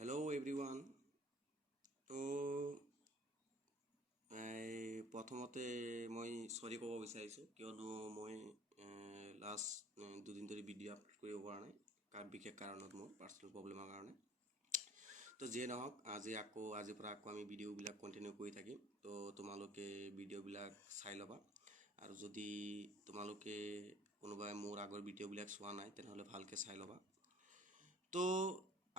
Hello everyone. তো প্ৰথমতে মই সৰি ক'ব বিচাৰিছোঁ কিয়নো মই লাষ্ট দুদিন ধৰি ভিডিঅ' আপলোড কৰিব পৰা নাই বিশেষ কাৰণত মোৰ পাৰ্চনেল প্ৰব্লেমৰ কাৰণে। তো যিয়ে নহওক আজিৰ পৰা আমি ভিডিঅ'বিলাক কণ্টিনিউ কৰি থাকিম। তো তোমালোকে ভিডিঅ'বিলাক চাই ল'বা আৰু যদি তোমালোকে কোনোবাই মোৰ আগৰ ভিডিঅ'বিলাক চোৱা নাই তেনেহ'লে ভালকৈ চাই ল'বা। তো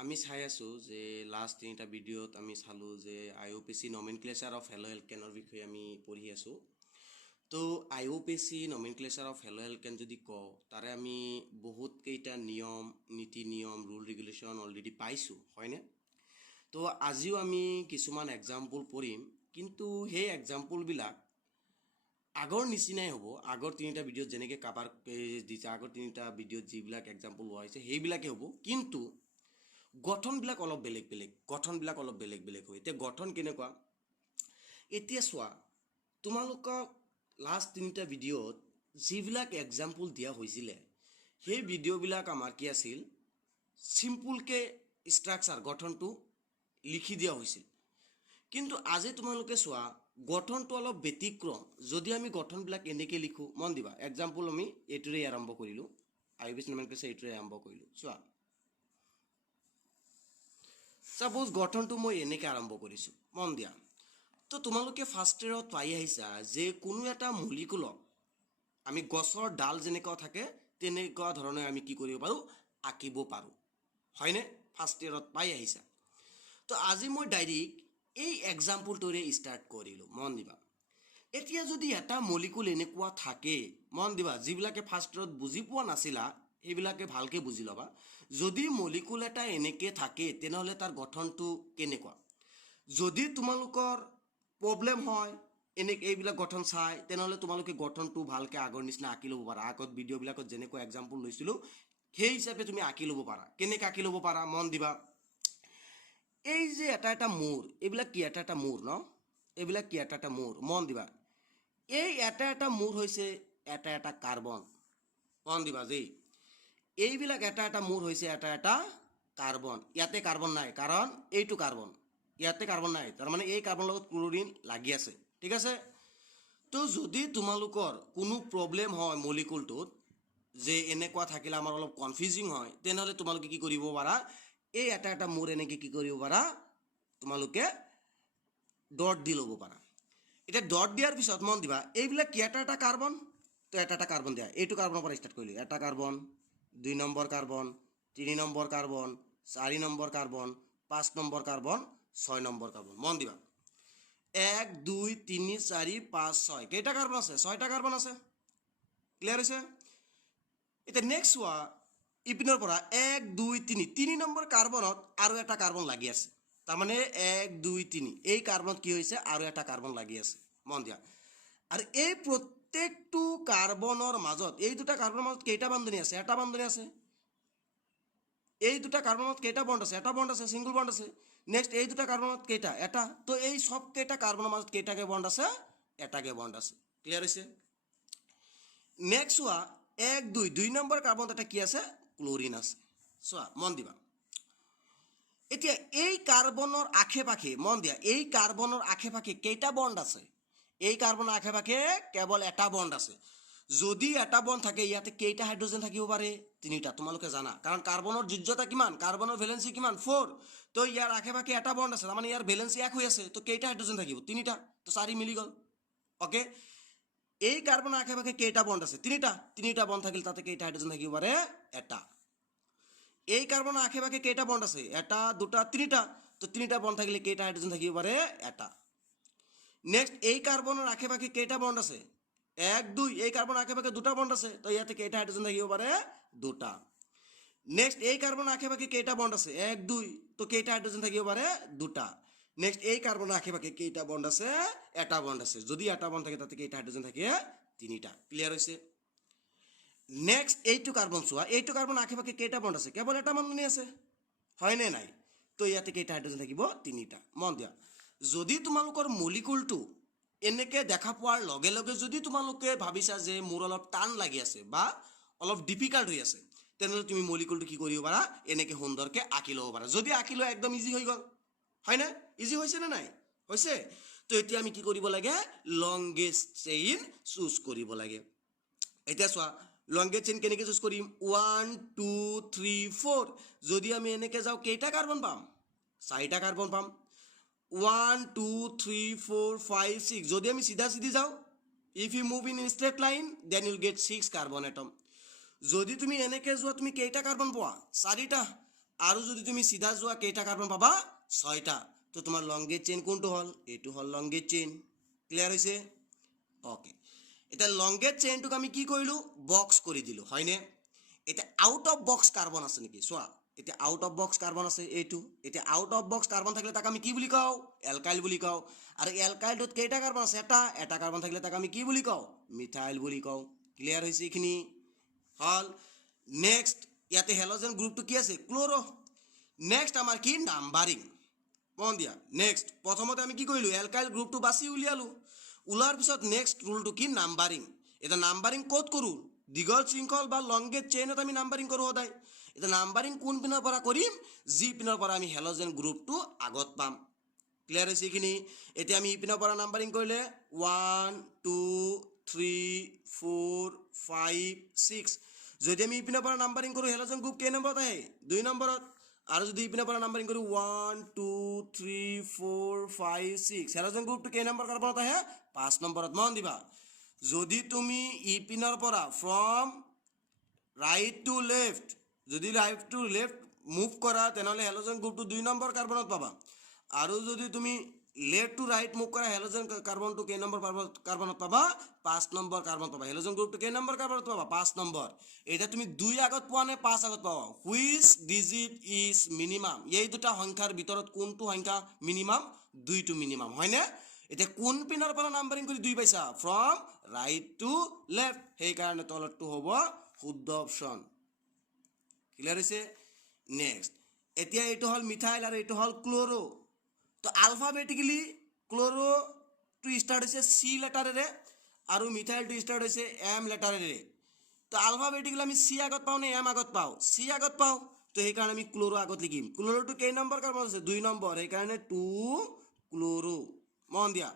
আমি চাই আছোঁ যে লাষ্ট তিনিটা ভিডিঅ'ত আমি চালোঁ যে IUPAC নমেনক্লেচাৰ অফ হেলো এলকেনৰ বিষয়ে আমি পঢ়ি আছোঁ। তো IUPAC নমেনক্লেচাৰ অফ হেলো এলকেন যদি কওঁ তাৰে আমি বহুত কেইটা নিয়ম নীতি নিয়ম ৰুল ৰেগুলেশ্যন অলৰেডি পাইছোঁ, হয়নে? তো আজিও আমি কিছুমান এক্সাম্পল পঢ়িম, কিন্তু সেই এক্সাম্পলবিলাক আগৰ নিচিনাই হ'ব। আগৰ তিনিটা ভিডিঅ'ত যেনেকৈ কাভাৰ দিছে, আগৰ তিনিটা ভিডিঅ'ত যিবিলাক এক্সাম্পল লোৱা হৈছে সেইবিলাকে হ'ব, কিন্তু গঠনবিলাক অলপ বেলেগ বেলেগ হয়। এতিয়া গঠন কেনেকুৱা? এতিয়া চোৱা, তোমালোকক লাষ্ট তিনিটা ভিডিঅ'ত যিবিলাক এক্সাম্পল দিয়া হৈছিলে সেই ভিডিঅ'বিলাক আমাৰ কি আছিল, চিম্পুলকৈ ষ্ট্ৰাকচাৰ গঠনটো লিখি দিয়া হৈছিল। কিন্তু আজি তোমালোকে চোৱা, গঠনটো অলপ ব্যতিক্ৰম। যদি আমি গঠনবিলাক এনেকৈ লিখোঁ, মন দিবা, এক্সাম্পল আমি এইটোৰে আৰম্ভ কৰিলোঁ, IUPAC নমেনক্লেচাৰ এইটোৰে আৰম্ভ কৰিলোঁ। চোৱা, সাপোজ গঠনটো মই এনেকৈ আৰম্ভ কৰিছোঁ, মন দিয়া। তো তোমালোকে ফাৰ্ষ্ট ইয়েৰত পাই আহিছা যে কোনো এটা মলিকুলক আমি গছৰ ডাল যেনেকুৱা থাকে তেনেকুৱা ধৰণে আমি কি কৰিব পাৰোঁ, আঁকিব পাৰোঁ, হয়নে? ফাৰ্ষ্ট ইয়েৰত পাই আহিছা। তো আজি মই ডাইৰেক্ট এই এক্সাম্পলটোৰে ষ্টাৰ্ট কৰিলোঁ, মন দিবা। এতিয়া যদি এটা মলিকুল এনেকুৱা থাকে, মন দিবা, যিবিলাকে ফাৰ্ষ্ট ইয়েৰত বুজি পোৱা নাছিলা সেইবিলাকে ভালকৈ বুজি ল'বা। যদি মলিকুল এটা এনেকৈ থাকে তেনেহ'লে তাৰ গঠনটো কেনেকুৱা? যদি তোমালোকৰ প্ৰব্লেম হয় এইবিলাক গঠন চাই, তেনেহ'লে তোমালোকে গঠনটো ভালকৈ আগৰ নিচিনা আঁকি ল'ব পাৰা। আগত ভিডিঅ'বিলাকত যেনেকুৱা এক্সাম্পল লৈছিলোঁ সেই হিচাপে তুমি আঁকি ল'ব পাৰা। কেনেকৈ আঁকি ল'ব পাৰা, মন দিবা। এই যে এটা মূৰ, এইবিলাক কি এটা মূৰ ন? এইবিলাক কি এটা মূৰ, মন দিবা। এই এটা মূৰ হৈছে এটা কাৰ্বন, মন দিবা যে এইবিলাক এটা মূৰ হৈছে এটা কাৰ্বন। ইয়াতে কাৰ্বন নাই, কাৰণ এইটো কাৰ্বন, ইয়াতে কাৰ্বন নাই, তাৰমানে এই কাৰ্বনৰ লগত ক্লৰিন লাগি আছে, ঠিক আছে? তো যদি তোমালোকৰ কোনো প্ৰব্লেম হয় মলিকুলটোত, যে এনেকুৱা থাকিলে আমাৰ অলপ কনফিউজিং হয়, তেনেহ'লে তোমালোকে কি কৰিব পাৰা, এই এটা মূৰ এনেকৈ কি কৰিব পাৰা, তোমালোকে ডট দি ল'ব পাৰা। এতিয়া ডট দিয়াৰ পিছত মন দিবা, এইবিলাক কি এটা কাৰ্বন, তো এটা কাৰ্বন দিয়া। এইটো কাৰ্বনৰ পৰা ষ্টাৰ্ট কৰিলোঁ, এটা carbon, 2 number carbon, 3 number carbon, 4 number carbon, 5 number carbon, 6 number carbon. মন দিবা, 1 2 3 4 5 6 কেইটা কাৰ্বন আছে? 6টা কাৰ্বন আছে। ক্লিয়াৰ হৈছে? এতিয়া নেক্সট চোৱা, ইপিনৰ পৰা 1 2 3 3 নম্বৰ কাৰ্বনত আৰু এটা কাৰ্বন লাগি আছে, তাৰমানে 1 2 3 এই কাৰ্বনত কি হৈছে, আৰু এটা কাৰ্বন লাগি আছে। মন দিয়া, আৰু এই প্ৰত্যেকটো কাৰ্বনৰ মাজত, এই দুটা কাৰ্বনৰ মাজত কেইটা বান্ধনী আছে? এটা বান্ধনী আছে। এই দুটা কাৰ্বনত কেইটা বন্ড আছে? এটা বন্ড আছে, সিংগল বন্ড আছে। নেক্সট এই দুটা কাৰ্বনত কেইটা? এটা। তো এই সব কেইটা কাৰ্বনৰ মাজত কেইটাকে বন্ড আছে? এটাকে বন্ড আছে। ক্লিয়াৰ হৈছে? নেক্সট চোৱা, 1 2 2 নম্বৰ কাৰ্বনত এটা কি আছে? ক্লৰিন আছে। চোৱা, মন দিবা। এতিয়া এই কাৰ্বনৰ আশে পাশে, মন দিয়া, এই কাৰ্বনৰ আশে পাশে কেইটা বন্ড আছে? এই কাৰ্বনৰ আশে পাশে কেৱল এটা বন্ড আছে। যদি এটা বন্ড থাকে, ইয়াতে কেইটা হাইড্ৰোজেন থাকিব পাৰে? 3টা। তোমালোকে জানা, কাৰণ কাৰ্বনৰ যোজ্যতা কিমান? কাৰ্বনৰ ভেলেন্সি কিমান? 4। তো ইয়াৰ আশে পাশে এটা বন্ড আছে, তাৰমানে ইয়াৰ ভেলেন্সি 1 হৈ আছে। তো কেইটা হাইড্ৰোজেন থাকিব? 3টা। তো 4 মিলি গ'ল। অ'কে, এই কাৰ্বনৰ আশে পাশে কেইটা বন্ড আছে? 3টা বন্ড থাকিল, তাতে কেইটা হাইড্ৰোজেন থাকিব পাৰে? এটা। এই কাৰ্বনৰ আশে পাশে কেইটা বন্ড আছে? 1 2 3টা। তো 3টা বন্ড থাকিলে কেইটা হাইড্ৰোজেন থাকিব পাৰে? এটা। নেক্সট এই কাৰ্বনৰ আশে পাশে কেইটা বন্ড আছে? 1 2 এই কাৰ্বনৰ আশে পাশে 2টা বন্ড আছে, তো ইয়াতে কেইটা হাইড্ৰোজেন থাকিব পাৰে? 2টা। নেক্সট এই কাৰ্বনৰ আশে পাশে কেইটা বন্ড আছে? 1 2, তো কেইটা হাইড্ৰোজেন থাকিব পাৰে? 2টা। নেক্সট এই কাৰ্বনৰ আশে পাশে কেইটা বন্ড আছে? এটা বন্ড আছে। যদি এটা বন্ড থাকে, তাতে কেইটা হাইড্ৰোজেন থাকে? 3টা। ক্লিয়াৰ হৈছে? নেক্সট এইটো কাৰ্বন চোৱা, এইটো কাৰ্বন আশে পাশে কেইটা বন্ড আছে? কেৱল এটা বান্ধনী আছে, হয়নে নাই? তো ইয়াতে কেইটা হাইড্ৰোজেন থাকিব? 3টা। মন দিয়া, যদি তোমালোকৰ মলিকুলটো এনেকৈ দেখা পোৱাৰ লগে লগে যদি তোমালোকে ভাবিছা যে মোৰ অলপ টান লাগি আছে বা অলপ ডিফিকাল্ট হৈ আছে, তেনেহ'লে তুমি মলিকুলটো কি কৰিব পাৰা এনেকৈ সুন্দৰকৈ আঁকি ল'ব পাৰা যদি আঁকি লোৱা একদম ইজি হৈ গ'ল হয়নে ইজি হৈছে নে নাই হৈছে তো এতিয়া আমি কি কৰিব লাগে লংগেষ্ট চেইন চুজ কৰিব লাগে এতিয়া চোৱা লংগেষ্ট চেইন কেনেকৈ চুজ কৰিম 1 2 3 4 যদি আমি এনেকৈ যাওঁ কেইটা কাৰ্বন পাম 4টা কাৰ্বন পাম 1 2 3 4 5 6 যদি আমি সিধা সিধি যাওঁ if you move in straight line then you'll get 6 carbon atom যদি তুমি এনেকৈ যোৱা তুমি কেইটা কাৰ্বন পোৱা 4টা আৰু যদি তুমি সিধা যোৱা কেইটা কাৰ্বন পাবা 6টা তো তোমাৰ লংগেষ্ট চেইন কোনটো হ'ল এইটো হ'ল লংগেষ্ট চেইন ক্লিয়াৰ হৈছে ওকে এটা লংগেষ্ট চেইনটোক আমি কি কৰিলো বক্স কৰি দিলো হয়নে এটা আউট অফ বক্স কাৰ্বন আছে নেকি চোৱা এটা আউট অফ বক্স কাৰ্বন আছে এইটো এটা আউট অফ বক্স কাৰ্বন থাকিলে তাক আমি কি বুলি কওঁ এলকাইল বুলি কওঁ আৰু এলকাইলটোত কেইটা কাৰ্বন আছে এটা কাৰ্বন থাকিলে তাক আমি কি বুলি কওঁ মিথাইল বুলি কওঁ ক্লিয়াৰ হৈছে এইখিনি হল নেক্সট ইয়াতে হেলোজেন গ্ৰুপটো কি আছে ক্লোৰো নেক্সট আমাৰ কি নাম্বাৰিং মন দিয়া নেক্সট প্ৰথমতে আমি কি কৰিলো এলকাইল গ্ৰুপটো বাছি উলিয়ালো উলাৰ পিছত নেক্সট ৰুলটো কি নাম্বাৰিং এটা নাম্বাৰিং ক'ত কৰো দীঘল শৃংখল বা লংগেষ্ট চেইনত আমি নাম্বাৰিং কৰো সদায় এটা নাম্বাৰিং কোন পিনৰ পৰা কৰিম জি পিনৰ পৰা আমি হেলোজেন গ্ৰুপটো আগত পাম ক্লিয়াৰ হৈছে এইখিনি এতিয়া আমি ই পিনৰ পৰা নাম্বাৰিং কৰিলে 1 2 3 4 5 6 যদি আমি ই পিনৰ পৰা নাম্বাৰিং কৰো হেলোজেন গ্ৰুপ কেই নম্বৰত আহে 2 নম্বৰত আৰু যদি ই পিনৰ পৰা নাম্বাৰিং কৰো 1 2 3 4 5 6 হেলোজেন গ্ৰুপটো কেই নম্বৰ কাৰ্বনত আহে 5 নম্বৰত মন দিবা যদি তুমি ই পিনৰ পৰা ফ্ৰম ৰাইট টু লেফট যদি ৰাইট টু লেফট মুভ কৰা তেনেহলে হেলোজেন গ্ৰুপটো 2 নম্বৰ কাৰ্বনত পাবা আৰু যদি তুমি লেফট টু ৰাইট মুভ কৰা হেলোজেন কাৰ্বনটো কেই নম্বৰ কাৰ্বনত পাবা 5 নম্বৰ কাৰ্বন পাবা হেলোজেন গ্ৰুপটো কেই নম্বৰ কাৰ্বনত পাবা 5 নম্বৰ এটা তুমি 2 আগত পোৱা নে 5 আগত পাবা হুইচ ডিজিট ইজ মিনিমাম এই দুটা সংখ্যাৰ ভিতৰত কোনটো সংখ্যা মিনিমাম 2 টো মিনিমাম হয়নে এটা কোন পিনৰ পৰা নাম্বাৰিং কৰি 2 পাইছা ফ্ৰম ৰাইট টু লেফট সেই কাৰণে তলৰটো হ'ব শুদ্ধ অপচন ক্লিয়াৰ হৈছে নেক্সট এতিয়া এইটো হল মিথাইল আৰু এইটো হল ক্লোৰো তো আলফাবেটিক্যালি ক্লোৰো টু স্টাৰ্ট হৈছে সি লেটাৰেৰে আৰু মিথাইল টু স্টাৰ্ট হৈছে এম লেটাৰেৰে তো আলফাবেটিক্যালি আমি সি আগত পাও নে এম আগত পাও সি আগত পাও তো সেই কাৰণে আমি ক্লোৰো আগত লিখিম ক্লোৰোটো কেই নম্বৰ কাৰ্বন আছে 2 নম্বৰ সেই কাৰণে 2 ক্লোৰো মন দিয়া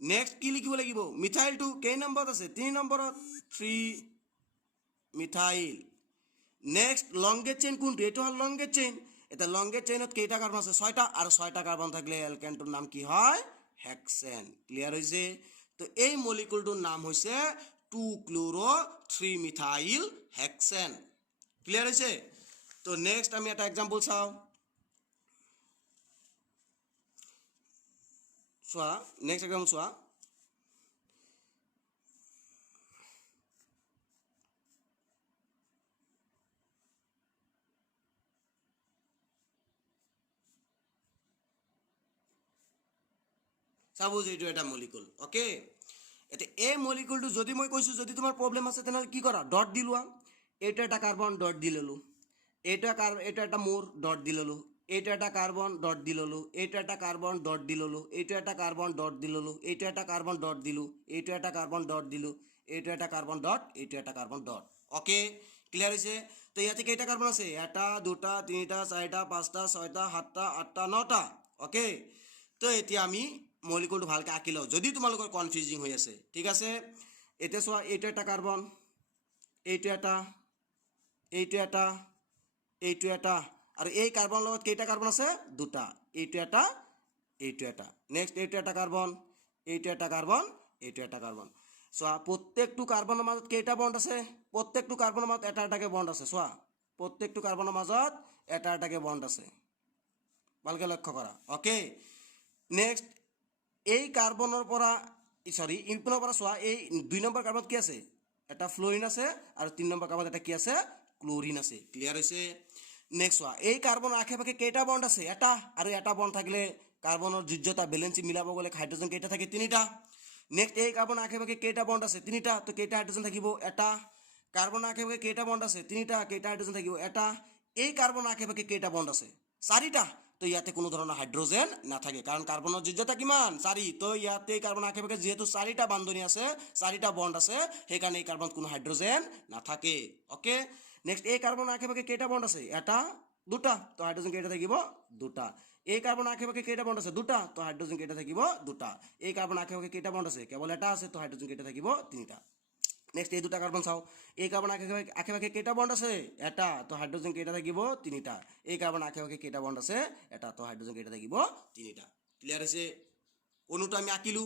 নেক্সট কি লিখিব লাগিব মিথাইলটো কেই নম্বৰত আছে 3 নম্বৰত 3 মিথাইল নেক্সট লংগেষ্ট চেইন কোনটো এটো হল লংগেষ্ট চেইন এটা লংগেষ্ট চেইনত কেইটা কাৰ্বন আছে 6টা আৰু 6টা কাৰ্বন থাকিলে এলকেনটোৰ নাম কি হয় হেক্সেন ক্লিয়াৰ হৈছে তো এই মলিকুলটোৰ নাম হৈছে 2 ক্লোৰো 3 মিথাইল হেক্সেন ক্লিয়াৰ হৈছে তো নেক্সট আমি এটা एग्जांपल চাও চোৱা নেক্সট एग्जांपल চোৱা সাপোজ এইটো এটা মলিকুল ওকে এটা এই মলিকুলটো যদি মই কৈছো যদি তোমাৰ প্ৰবলেম আছে তেনেহলে কি কৰা ডট দি লোৱা এইটো এটা কাৰ্বন ডট দি ললো এইটো এটা মোৰ ডট দি ললো এইটো এটা কাৰ্বন ডট দি ললো এইটো এটা কাৰ্বন ডট দি ললো এইটো এটা কাৰ্বন ডট দি ললো এইটো এটা কাৰ্বন ডট দিলো এইটো এটা কাৰ্বন ডট দিলো এইটো এটা কাৰ্বন ডট এইটো এটা কাৰ্বন ডট ওকে ক্লিয়াৰ হৈছে তো ইয়াতে কেইটা কাৰ্বন আছে এটা দুটা তিনিটা চাৰিটা পাঁচটা ছয়টা সাতটা আঠটা নটা ওকে তো এতিয়া আমি মলিকুলটো ভালকৈ আঁকি লওঁ যদি তোমালোকৰ কনফিউজিং হৈ আছে ঠিক আছে এতিয়া চোৱা এইটো এটা কাৰ্বন এইটো এটা এইটো এটা এইটো এটা আৰু এই কাৰ্বন লগত কেইটা কাৰ্বন আছে দুটা এইটো এটা নেক্সট এইটো এটা কাৰ্বন এইটো এটা কাৰ্বন এইটো এটা কাৰ্বন চোৱা প্ৰত্যেকটো কাৰ্বনৰ মাজত কেইটা বন্ড আছে প্ৰত্যেকটো কাৰ্বনৰ মাজত এটা এটাকে বন্ড আছে চোৱা প্ৰত্যেকটো কাৰ্বনৰ মাজত এটা এটাকে বন্ড আছে ভালকৈ লক্ষ্য কৰা ওকে নেক্সট এই কাৰ্বনৰ পৰা সৰি ইপিনৰ পৰা চোৱা এই 2 নম্বৰ কাৰ্বনত কি আছে এটা ফ্লোৰিন আছে আৰু 3 নম্বৰ কাৰ্বনত এটা কি আছে ক্লোৰিন আছে ক্লিয়াৰ হৈছে নেক্সট চোৱা এই কাৰ্বনৰ আশেপাশে কেইটা বন্ড আছে এটা আৰু এটা বন্ড থাকিলে কাৰ্বনৰ যোজ্যতা ব্যালেন্স মিলাব গলে হাইড্ৰোজেন কেইটা থাকে 3টা নেক্সট এই কাৰ্বনৰ আশেপাশে কেইটা বন্ড আছে 3টা তো কেইটা হাইড্ৰোজেন থাকিব এটা কাৰ্বনৰ আশেপাশে কেইটা বন্ড আছে 3টা কেইটা হাইড্ৰোজেন থাকিব এটা এই কাৰ্বনৰ আশেপাশে কেইটা বন্ড আছে 4টা তো ইয়াতে কোনো ধৰণৰ হাইড্ৰোজেন নাথাকে কাৰণ কাৰ্বনৰ যোজ্যতা কিমান 4 তো ইয়াতে কাৰ্বনৰ আশেপাশে যেহেতু 4টা বান্ধনী আছে 4টা বন্ড আছে সেই কাৰণে এই কাৰ্বনত কোনো হাইড্ৰোজেন নাথাকে ওকে নেক্সট এই কাৰ্বনৰ আশে পাশে কেইটা বন্ড আছে এটা দুটা তো হাইড্ৰোজেন কেইটা থাকিব দুটা এই কাৰ্বনৰ আশে পাশে কেইটা বন্ড আছে দুটা তো হাইড্ৰোজেন কেইটা থাকিব দুটা এই কাৰ্বনৰ আশে পাশে কেইটা বন্ড আছে কেৱল এটা আছে তো হাইড্ৰোজেন কেইটা থাকিব তিনিটা নেক্সট এই দুটা কাৰ্বন চাও এই কাৰ্বন আশে পাশে কেইটা বন্ড আছে এটা তো হাইড্ৰোজেন কেইটা থাকিব তিনিটা এই কাৰ্বন আশে পাশে কেইটা বন্ড আছে এটা তো হাইড্ৰোজেন কেইটা থাকিব তিনিটা ক্লিয়াৰ হৈছে অনুটো আমি আঁকিলো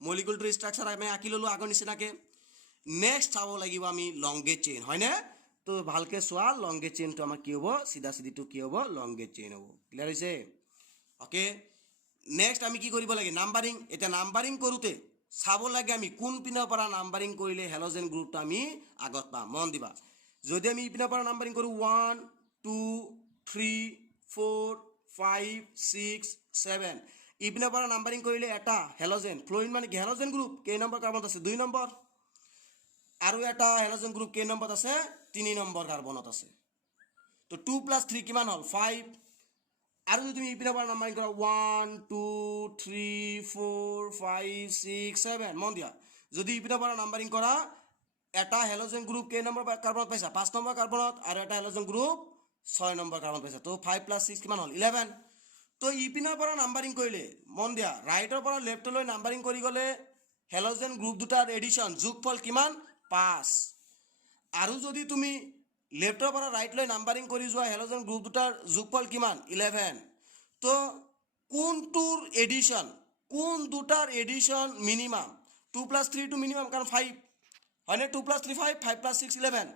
মলিকুলটোৰ ষ্ট্ৰাকচাৰ আমি আঁকি ললো আগৰ নিচিনাকে নেক্সট চাব লাগিব আমি লংগেজ চেইন হয়নে তো ভালকে চোৱা লংগেজ চেইনটো আমাৰ কি হ'ব সিধা সিধিটো কি হ'ব লংগেজ চেইন হ'ব ক্লিয়াৰ হৈছে ওকে নেক্সট আমি কি কৰিব লাগে নাম্বাৰিং এটা নাম্বাৰিং কৰোতে চাব লাগে আমি কোন পিনৰ পৰা নাম্বাৰিং কৰিলে হেলোজেন গ্ৰুপটো আমি আগত পাম মন দিবা যদি আমি ইপিনৰ পৰা নাম্বাৰিং কৰো 1 2 3 4 5 6 7 ইপিনৰ পৰা নাম্বাৰিং কৰিলে এটা হেলোজেন ফ্লোৰিন মানে কি হেলোজেন গ্ৰুপ কেই নম্বৰ কাৰ্বনত আছে 2 নম্বৰ আৰু এটা হেলোজেন গ্ৰুপ কেই নম্বৰত আছে 3 নম্বৰ কাৰ্বনত আছে তো 2 + 3 কিমান হ'ল 5 আৰু যদি তুমি ইপিনৰ পৰা নাম্বাৰিং কৰা 1 2 3 4 5 6 7 মন দিয়া যদি ইপিনৰ পৰা নাম্বাৰিং কৰা এটা হেলোজেন গ্ৰুপ কেই নম্বৰ কাৰ্বনত পাইছা 5 নম্বৰ কাৰ্বনত আৰু এটা হেলোজেন গ্ৰুপ 6 নম্বৰ কাৰ্বনত পাইছা তো 5 + 6 কিমান হ'ল 11 তো ইপিনৰ পৰা নাম্বাৰিং কৰিলে মন দিয়া ৰাইটৰ পৰা লেফটলৈ নাম্বাৰিং কৰি গলে হেলোজেন গ্ৰুপ দুটাৰ এডিশন যোগফল কিমান 5 আৰু যদি তুমি লেফটৰ পৰা ৰাইটলৈ নাম্বাৰিং কৰি যোৱা হেলোজেন গ্ৰুপ দুটাৰ যোগফল কিমান 11 তো কোনটোৰ এডিশন কোন দুটাৰ এডিশন মিনিমাম 2 + 3 টো মিনিমাম কাৰণ 5 হয়নে 2 + 3 5 5 + 6 11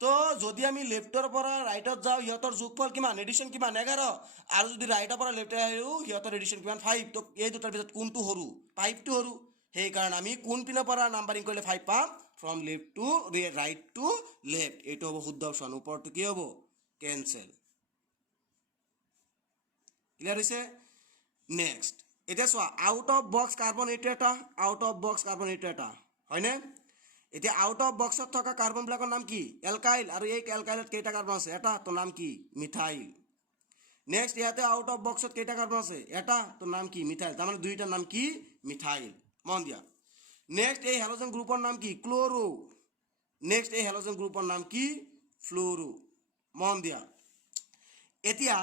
তো যদি আমি লেফটৰ পৰা ৰাইটত যাও ইহতৰ যোগফল কিমান এডিশন কিমান 11 আৰু যদি ৰাইটৰ পৰা লেফটে আহিও ইহতৰ এডিশন কিমান 5 তো এই দুটাৰ ভিতৰত কোনটো সৰু 5 টো সৰু সেই কাৰণ আমি কোন পিনৰ পৰা নাম্বাৰিং কৰিলে 5 পাম from left to right to left এটো হ'ব শুদ্ধ অপচন উপৰটো কি হ'ব ক্যান্সেল ক্লিয়াৰ হৈছে নেক্সট এটা সোয়া আউট অফ বক্স কার্বন এটো এটা আউট অফ বক্স কার্বন এটো এটা হয়নে এতিয়া আউট অফ বক্সত থকা কার্বন ব্লকৰ নাম কি এলকাইল আৰু এই এলকাইলত কেইটা কার্বন আছে এটা তো নাম কি মিথাইল নেক্সট ইয়াতে আউট অফ বক্সত কেইটা কার্বন আছে এটা তো নাম কি মিথাইল তার মানে দুইটা নাম কি মিথাইল মন দিয়া নেক্সট এই হ্যালোজেন গ্রুপের নাম কি ক্লোরো নেক্সট এই হ্যালোজেন গ্রুপের নাম কি ফ্লোরো মন দিয়া এতিয়া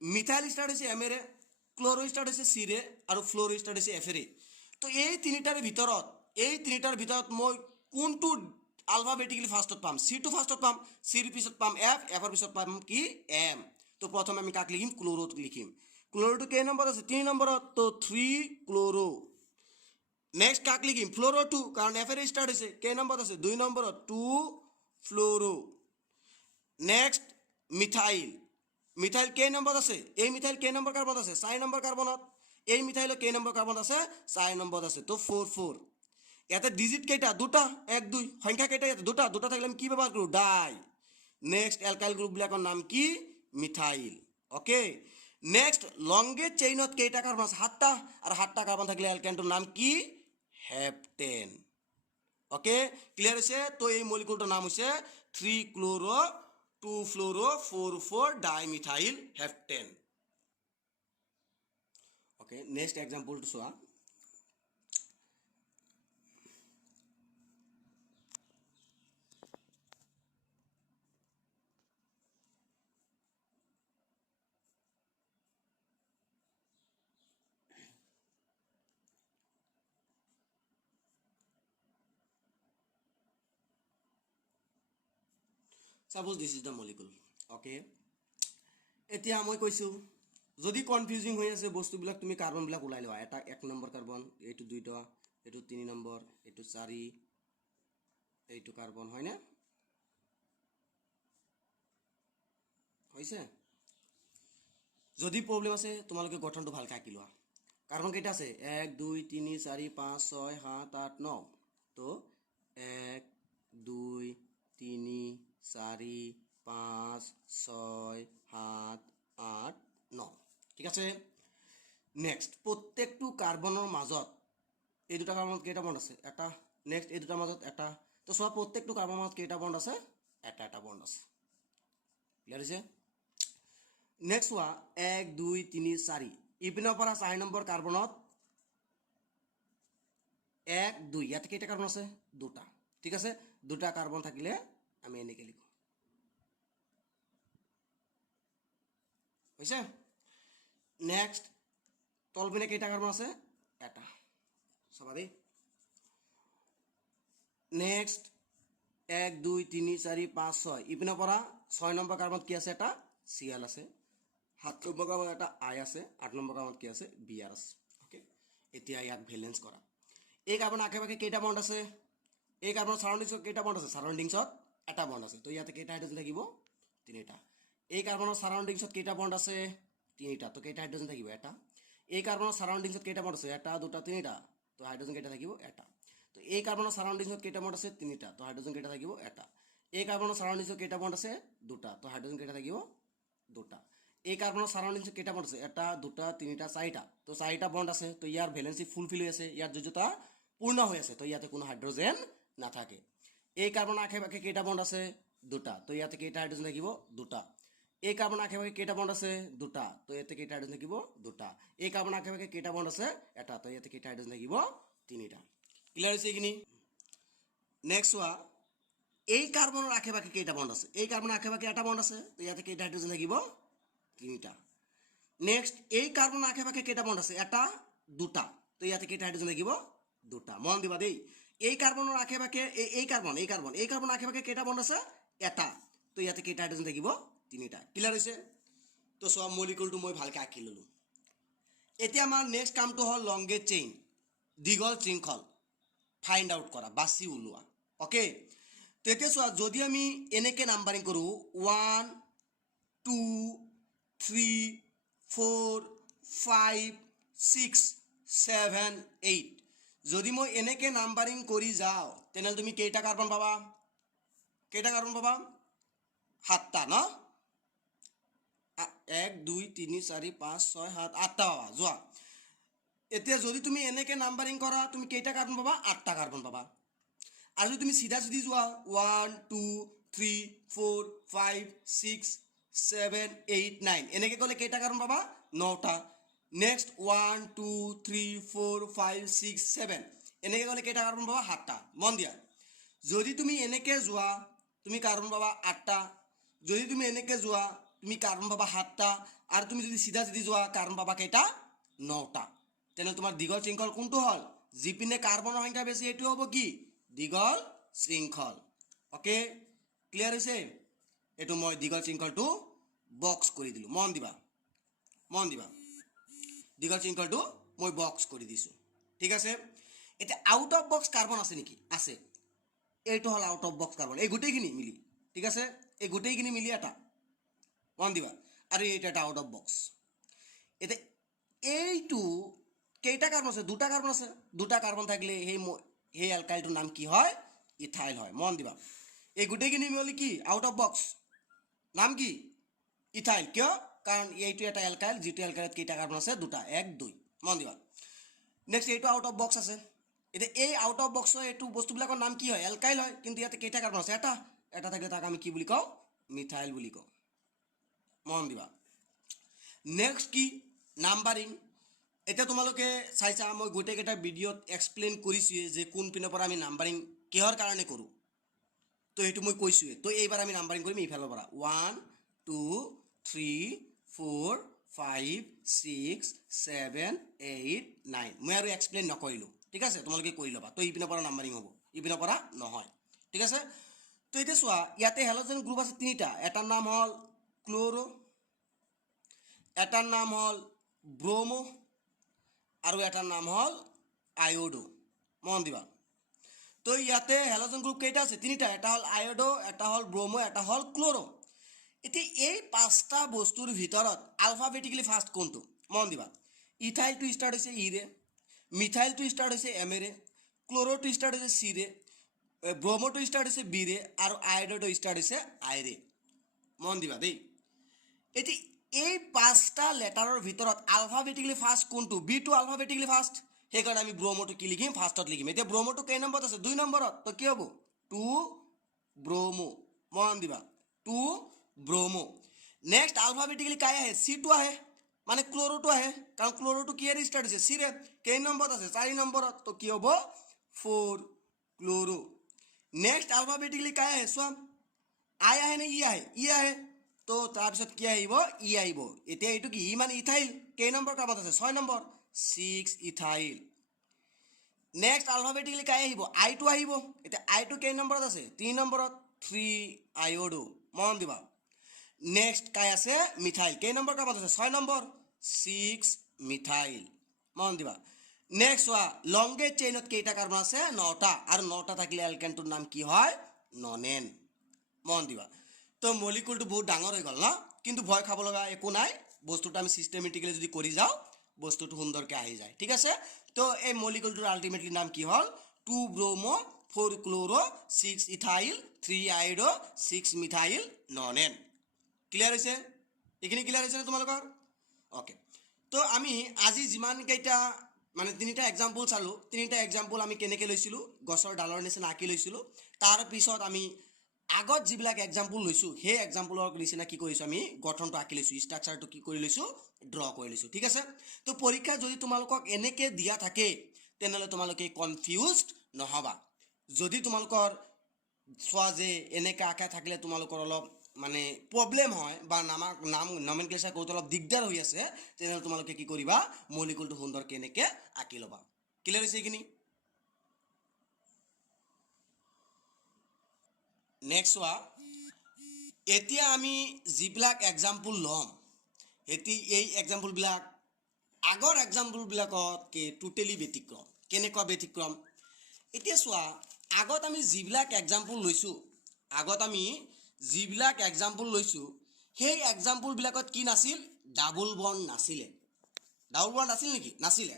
মিথাইল স্টার্ট হইছে এম রে ক্লোরো স্টার্ট হইছে সি রে আর ফ্লোরো স্টার্ট হইছে এফ রে তো এই তিনিটাৰ ভিতৰত মই কোনটো আলফাবেটিক্যালি ফাৰ্স্টত পাম সি টু ফাৰ্স্টত পাম সিৰ পিছত পাম এফ এফৰ পিছত পাম কি এম তো প্ৰথমে আমি কাক লিখিম ক্লোৰোত লিখিম ক্লোৰোটো কেই নম্বৰ আছে 3 নম্বৰত তো 3 ক্লোৰো নেক্সট কাক লিখিম ফ্লোৰো 2 কাৰণ এফ এৰ স্টাৰ্ট হইছে কেই নম্বৰ আছে 2 নম্বৰত 2 ফ্লোৰো নেক্সট মিথাইল মিথাইল কেই নম্বৰ আছে এই মিথাইল কেই নম্বৰ কাৰ্বন আছে 4 নম্বৰ কাৰ্বনত এই মিথাইল কেই নম্বৰ কাৰ্বন আছে 4 নম্বৰ আছে তো 4 4 ইয়াতে ডিজিট কেইটা দুটা 1 2 সংখ্যা কেইটা ইয়াতে দুটা দুটা থাকলে আমি কি ব্যবহার করব ডাই নেক্সট অ্যালকাইল গ্রুপ বিলাকৰ নাম কি মিথাইল ওকে নেক্সট লংগেজ চেইনত কেইটা কাৰ্বন আছে 7টা আৰ 7টা কাৰ্বন থাকলে অ্যালকেনটোৰ নাম কি হেপটেন ওকে ক্লিয়াৰ হইছে তো এই মলিকুলটোৰ নাম হইছে 3 ক্লোৰো 2 ফ্লোৰো 4 4 ডাইমিথাইল হেপটেন ওকে নেক্সট এক্সাম্পলটো চোৱা Suppose this is the molecule. Okay. এতিয়া মই কৈছো যদি কনফিউজিং হৈ আছে বস্তুবিলাক তুমি কার্বন বিলাক উলাই লওয়া এটা 1 নম্বৰ কাৰ্বন এইটো দুইটা এইটো 3 নম্বৰ এইটো 4 এইটো কাৰ্বন হয় না হইছে যদি প্ৰবলেম আছে তোমালোকে গঠনটো ভালকৈ আঁকি লোৱা কার্বন কেইটা আছে 1 2 3 4 5 6 7 8 9 তো 1 2 3 4 5 6 7 8 9 ঠিক আছে নেক্সট প্রত্যেকটো কাৰ্বনৰ মাজত এই দুটা কাৰ্বনত কেইটা বন্ড আছে এটা নেক্সট এই দুটাৰ মাজত এটা তো সব প্ৰত্যেকটো কাৰ্বনৰ মাজত কেইটা বন্ড আছে এটা এটা বন্ড আছে ক্লিয়াৰ হৈছে নেক্সট ওয়া 1 2 3 4 ইপিনৰ পৰা 4 নম্বৰ কার্বনত 1 2 ইয়াতে কেইটা কার্বন আছে দুটা ঠিক আছে দুটা কার্বন থাকিলে আমি এনেকে লিখো হৈছে নেক্সট তলপিনে কেইটা কাৰ্বন আছে এটা চাবা দেই নেক্সট 1 2 3 4 5 6 ইপিনৰ পৰা 6 নম্বৰ কাৰ্বনত কি আছে এটা Cl আছে 7 নম্বৰ কাৰ্বনত এটা I আছে 8 নম্বৰ কাৰ্বনত কি আছে Br আছে ওকে এতিয়া ইয়াক ভ্যালেন্স কৰা এই কাৰ্বন আশে-পাশে কেইটা বন্ড আছে এই কাৰ্বনৰ সাৰাউন্ডিংছত কেইটা বন্ড আছে সাৰাউন্ডিংছত এটা বন্ড আছে তো ইয়াতে কেইটা হাইড্ৰোজেন থাকিব তিনিটা এই কাৰ্বনৰ সাৰাউন্ডিংছত কেইটা বন্ড আছে তিনিটা তো কেইটা হাইড্ৰোজেন থাকিব এটা এই কাৰ্বনৰ সাৰাউন্ডিংছত কেইটা বন্ড আছে এটা দুটা তিনিটা তো হাইড্ৰোজেন কেইটা থাকিব এটা তো এই কাৰ্বনৰ সাৰাউন্ডিংছত কেইটা বন্ড আছে তিনিটা তো হাইড্ৰোজেন কেইটা থাকিব এটা এই কাৰ্বনৰ সাৰাউন্ডিংছত কেইটা বন্ড আছে দুটা তো হাইড্ৰোজেন কেইটা থাকিব দুটা এই কাৰ্বনৰ সাৰাউন্ডিংছত কেইটা বন্ড আছে এটা দুটা তিনিটা চাৰিটা তো চাৰিটা বন্ড আছে তো ইয়াৰ ভ্যালেন্সি ফুলফিল হৈ আছে ইয়াৰ যোজ্যতা পূৰ্ণ হৈ আছে তো ইয়াতে কোনো হাইড্ৰোজেন নাথাকে এই কাৰ্বনৰ আশে-পাশে কেইটা বন্ড আছে দুটা তো ইয়াতে কেইটা হাইড্ৰোজেন থাকিব দুটা এই কাৰ্বনৰ আশে-পাশে কেইটা বন্ড আছে দুটা তো ইয়াতে কেইটা হাইড্ৰোজেন থাকিব দুটা এই কাৰ্বনৰ আশে-পাশে কেইটা বন্ড আছে এটা তো ইয়াতে কেইটা হাইড্ৰোজেন থাকিব তিনিটা ক্লিয়াৰ হৈছে এইখিনি নেক্সট হোৱা এই কাৰ্বনৰ আশে-পাশে কেইটা বন্ড আছে এই কাৰ্বনৰ আশে-পাশে এটা বন্ড আছে তো ইয়াতে কেইটা হাইড্ৰোজেন থাকিব তিনিটা নেক্সট এই কাৰ্বনৰ আশে-পাশে কেইটা বন্ড আছে এটা দুটা তো ইয়াতে কেইটা হাইড্ৰোজেন থাকিব দুটা মন দিবা দেই এই কাৰ্বনৰ আশে-পাশে এই কাৰ্বনৰ আশে-পাশে কেইটা বন্ড আছে এটা তো ইয়াতে কেইটা হাইড্ৰোজেন থাকিব তিনিটা ক্লিয়াৰ হৈছে তো সব মলিকুলটো মই ভালকৈ আঁকি ললো এতিয়া আমাৰ নেক্সট কামটো হ'ল লংগেষ্ট চেইন দীঘল শৃংখল ফাইন্ড আউট কৰা বাছি উলোৱা ওকে তেতিয়া চোৱা যদি আমি এনেকৈ নাম্বাৰিং কৰোঁ 1 2 3 4 5 6 7 8 যদি মই এনেকৈ নাম্বাৰিং কৰি যাওঁ তেনেহ'লে তুমি কেইটা কাৰ্বন পাবা সাতটা ন 1 2 3 4 5 6 7 আঠটা পাবা যোৱা এতিয়া যদি তুমি এনেকৈ নাম্বাৰিং কৰা তুমি কেইটা কাৰ্বন পাবা আঠটা কাৰ্বন পাবা আৰু যদি তুমি সিধা সিধি যোৱা 1 2 3 4 5 6 7 8 9 এনেকৈ গ'লে কেইটা কাৰ্বন পাবা নটা নেক্সট 1 2 3 4 5 6 7 এনেকৈ গ'লে কেইটা কাৰ্বন পাবা সাতটা মন দিয়া যদি তুমি এনেকৈ যোৱা তুমি কাৰ্বন পাবা আঠটা যদি তুমি এনেকৈ যোৱা তুমি কাৰ্বন পাবা সাতটা আৰু তুমি যদি সিধা সিধি যোৱা কাৰ্বন পাবা কেইটা নটা তেনেহ'লে তোমাৰ দীঘল শৃংখল কোনটো হ'ল যিপিনে কাৰ্বনৰ সংখ্যা বেছি এইটো হ'ব কি দীঘল শৃংখল ওকে ক্লিয়াৰ হৈছে এইটো মই দীঘল শৃংখলটো বক্স কৰি দিলোঁ মন দিবা দীঘল শৃংখলটো মই বক্স কৰি দিছোঁ ঠিক আছে এতিয়া আউট অফ বক্স কাৰ্বন আছে নেকি আছে এইটো হ'ল আউট অফ বক্স কাৰ্বন এই গোটেইখিনি মিলি ঠিক আছে এই গোটেইখিনি মিলি এটা মন দিবা আৰু এইটো এটা আউট অফ বক্স এতিয়া এইটো কেইটা কাৰ্বন আছে দুটা কাৰ্বন থাকিলে সেই এলকাইলটোৰ নাম কি হয় ইথাইল হয় মন দিবা এই গোটেইখিনি মিলি কি আউট অফ বক্স নাম কি ইথাইল কিয় কাৰণ এইটো এটা এলকাইল যিটো এলকাইলত কেইটা কাৰ্বন আছে দুটা 1 2 মন দিবা নেক্সট এইটো আউট অফ বক্স আছে এতিয়া এই আউট অফ বক্সৰ এইটো বস্তুবিলাকৰ নাম কি হয় এলকাইল হয় কিন্তু ইয়াতে কেইটা কাৰ্বন আছে এটা থাকে তাক আমি কি বুলি কওঁ মিথাইল বুলি কওঁ মন দিবা নেক্সট কি নাম্বাৰিং এতিয়া তোমালোকে চাইছা মই গোটেইকেইটা ভিডিঅ'ত এক্সপ্লেইন কৰিছোঁৱে যে কোন পিনৰ পৰা আমি নাম্বাৰিং কিহৰ কাৰণে কৰোঁ তো সেইটো মই কৈছোঁৱে তো এইবাৰ আমি নাম্বাৰিং কৰিম ইফালৰ পৰা 1 2 3 4 5 6 7 8 9 মই আৰু এক্সপ্লেইন নকৰিলোঁ ঠিক আছে তোমালোকে কৰি ল'বা তো ইপিনৰ পৰা নাম্বাৰিং হ'ব ইপিনৰ পৰা নহয় ঠিক আছে তো এতিয়া চোৱা ইয়াতে হেলোজেন গ্ৰুপ আছে তিনিটা এটাৰ নাম হ'ল ক্ল'ৰ' এটাৰ নাম হ'ল ব্ৰ'ম' আৰু এটাৰ নাম হ'ল আয়'ড' মন দিবা তো ইয়াতে হেলোজেন গ্ৰুপ কেইটা আছে তিনিটা এটা হ'ল আয়'ড' এটা হ'ল ব্ৰ'ম' এটা হ'ল ক্ল'ৰ' এতিয়া এই পাঁচটা বস্তুৰ ভিতৰত আলফাবেটিকেলি ফাৰ্ষ্ট কোনটো মন দিবা ইথাইলটো ষ্টাৰ্ট হৈছে ইৰে মিথাইলটো ষ্টাৰ্ট হৈছে এমেৰে ক্ল'ৰ'টো ষ্টাৰ্ট হৈছে চিৰে ব্ৰ'ম'টো ষ্টাৰ্ট হৈছে বিৰে আৰু আয়'ডটো ষ্টাৰ্ট হৈছে আইৰে মন দিবা দেই এতিয়া এই পাঁচটা লেটাৰৰ ভিতৰত আলফাবেটিকেলি ফাৰ্ষ্ট কোনটো বিটো আলফাবেটিকেলি ফাৰ্ষ্ট সেইকাৰণে আমি ব্ৰ'ম'টো কি লিখিম ফাৰ্ষ্টত লিখিম এতিয়া ব্ৰ'ম'টো কেই নম্বৰত আছে 2 নম্বৰত তো কি হ'ব 2 ব্ৰ'ম' মন দিবা 2 ব্ৰ'ম' নেক্সট আলফাবেটিকেলি কাই আহে চিটো আহে মানে ক্ল'ৰ'টো আহে কাৰণ ক্ল'ৰ'টো কিহেৰে ষ্টাৰ্ট হৈছে চিৰে কেই নম্বৰত আছে 4 নম্বৰত তো কি হ'ব 4 ক্ল'ৰ' নেক্সট আলফাবেটিকেলি কাই আহে চোৱা আই আহে নে ই আহে তো তাৰপিছত কি আহিব ই আহিব এতিয়া এইটো কি ই মানে ইথাইল কেই নম্বৰ কাৰ্বনত আছে 6 নম্বৰ 6 ইথাইল নেক্সট আলফাবেটিকলি কাই আহিব আইটো আহিব এতিয়া আইটো কেই নম্বৰত আছে 3 নম্বৰত 3 আয়োডো মন দিবা নেক্সট কাই আছে মিথাইল কেই নম্বৰ কাৰ্বনত আছে 6 নম্বৰ 6 মিথাইল মন দিবা নেক্সট হোৱা লংগেষ্ট চেইনত কেইটা কাৰ্বন আছে 9টা আৰু 9টা থাকিলে এলকেনটোৰ নাম কি হয় ননেন মন দিবা তো মলিকুলটো বহুত ডাঙৰ হৈ গ'ল না কিন্তু ভয় খাব লগা একো নাই বস্তুটো আমি সিস্টেমেটিক্যালি যদি কৰি যাও বস্তুটো সুন্দৰকৈ আহি যায় ঠিক আছে তো এই মলিকুলটোৰ আল্টিমেটলি নাম কি হ'ল 2 ব্ৰোমো 4 ক্লোৰো 6 ইথাইল 3 আয়োডো 6 মিথাইল ননেন ক্লিয়াৰ হৈছে এইখিনি ক্লিয়াৰ হৈছে নে তোমালোকৰ ওকে তো আমি আজি যিমান কেইটা মানে তিনিটা এক্সাম্পল চালো তিনিটা এক্সাম্পল আমি কেনেকৈ লৈছিলো গছৰ ডালৰ নিচিনা আঁকি লৈছিলো তাৰ পিছত আমি আগত যিবিলাক এক্সাম্পল লৈছো সেই এক্সাম্পলৰ নিচিনা কি কৰিছো আমি গঠনটো আঁকি লৈছো ষ্ট্ৰাকচাৰটো কি কৰি লৈছো ড্ৰ কৰি লৈছো ঠিক আছে তো পৰীক্ষা যদি তোমালোকক এনেকৈ দিয়া থাকে তেনেহ'লে তোমালোকে কনফিউজড নহবা যদি তোমালোকৰ চোৱা যে এনেকৈ আঁকা থাকিলে তোমালোকৰ অলপ মানে প্ৰব্লেম হয় বা নাম নমেনক্লেচাৰ কৰোঁতে অলপ দিগদাৰ হৈ আছে তেনেহ'লে তোমালোকে কি কৰিবা মলিকুলটো সুন্দৰকৈ এনেকৈ আঁকি ল'বা ক্লিয়াৰ হৈছে এইখিনি নেক্সট হোৱা এতিয়া আমি যিবিলাক এক্সাম্পল ল'ম এই এক্সাম্পলবিলাক আগৰ এক্সাম্পলবিলাকতকৈ টোটেলি ব্যতিক্ৰম কেনেকুৱা ব্যতিক্ৰম এতিয়া চোৱা আগত আমি যিবিলাক এক্সাম্পল লৈছোঁ সেই এক্সাম্পলবিলাকত কি নাছিল ডাবল বন্ড নাছিলে নেকি নাছিলে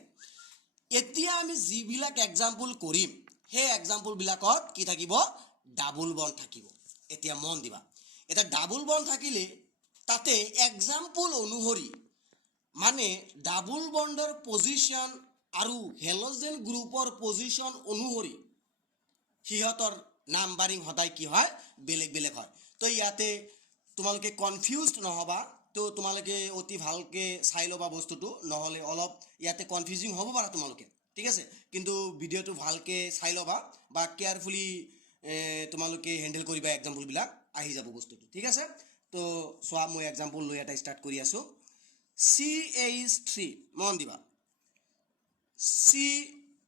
এতিয়া আমি যিবিলাক এক্সাম্পল কৰিম সেই এক্সাম্পলবিলাকত কি থাকিব ডাবল বন্ড থাকিব এতিয়া মন দিবা এটা ডাবল বন্ড থাকিলে তাতে এক্সাম্পল অনুসৰি মানে ডাবল বন্ডৰ পজিশন আৰু হেলোজেন গ্ৰুপৰ পজিশন অনুসৰি সিহঁতৰ নাম্বাৰিং সদায় কি হয় বেলেগ বেলেগ হয় তো ইয়াতে তোমালোকে কনফিউজড নহবা তো তোমালোকে অতি ভালকৈ চাই ল'বা বস্তুটো নহ'লে অলপ ইয়াতে কনফিউজিং হ'ব পাৰা তোমালোকে ঠিক আছে কিন্তু ভিডিঅ'টো ভালকৈ চাই ল'বা বা কেয়াৰফুলি তোমালোকে হেণ্ডেল কৰিবা এক্সাম্পলবিলাক আহি যাব বস্তুটো ঠিক আছে তো চোৱা মই এক্সাম্পল লৈ এটা ষ্টাৰ্ট কৰি আছোঁ CH3 মন দিবা C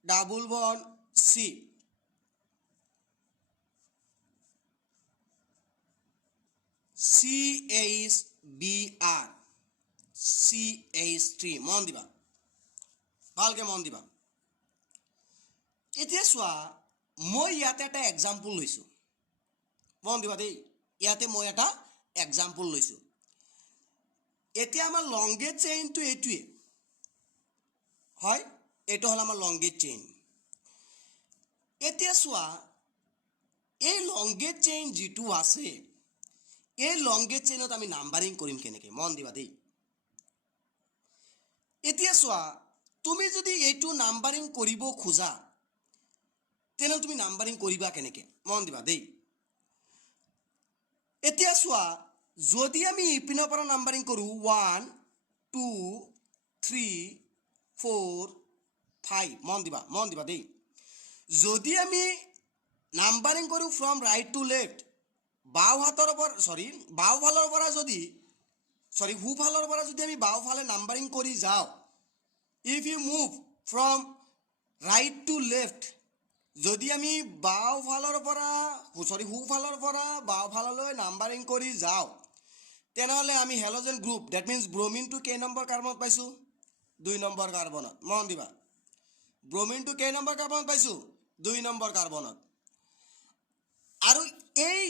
double bond C CHBr CH3 মন দিবা ভালকৈ মন দিবা এতিয়া চোৱা মই ইয়াতে এটা এক্সাম্পল লৈছোঁ মন দিবা দেই ইয়াতে মই এটা এক্সাম্পল লৈছোঁ এতিয়া আমাৰ লংগেষ্ট চেইনটো এইটোৱে হয় এইটো হ'ল আমাৰ লংগেষ্ট চেইন এতিয়া চোৱা এই লংগেষ্ট চেইন যিটো আছে এই লংগেষ্ট চেইনত আমি নাম্বাৰিং কৰিম কেনেকৈ মন দিবা দেই এতিয়া চোৱা তুমি যদি এইটো নাম্বাৰিং কৰিব খোজা তেনেহ'লে তুমি নাম্বাৰিং কৰিবা কেনেকৈ মন দিবা দেই এতিয়া চোৱা যদি আমি ইপিনৰ পৰা নাম্বাৰিং কৰোঁ 1 2 3 4 5 মন দিবা দেই যদি আমি নাম্বাৰিং কৰোঁ ফ্ৰম ৰাইট টু লেফ্ট সোঁফালৰ পৰা যদি আমি বাওঁফালে নাম্বাৰিং কৰি যাওঁ if you move from right to left যদি আমি সোঁফালৰ পৰা বাওঁফাললৈ নাম্বাৰিং কৰি যাওঁ তেনেহ'লে আমি হেলোজেন গ্ৰুপ ডেট মিনছ ব্ৰমিনটো কেই নম্বৰ কাৰ্বনত পাইছোঁ 2 নম্বৰ কাৰ্বনত মন দিবা ব্ৰমিনটো কেই নম্বৰ কাৰ্বনত পাইছোঁ 2 নম্বৰ কাৰ্বনত আৰু এই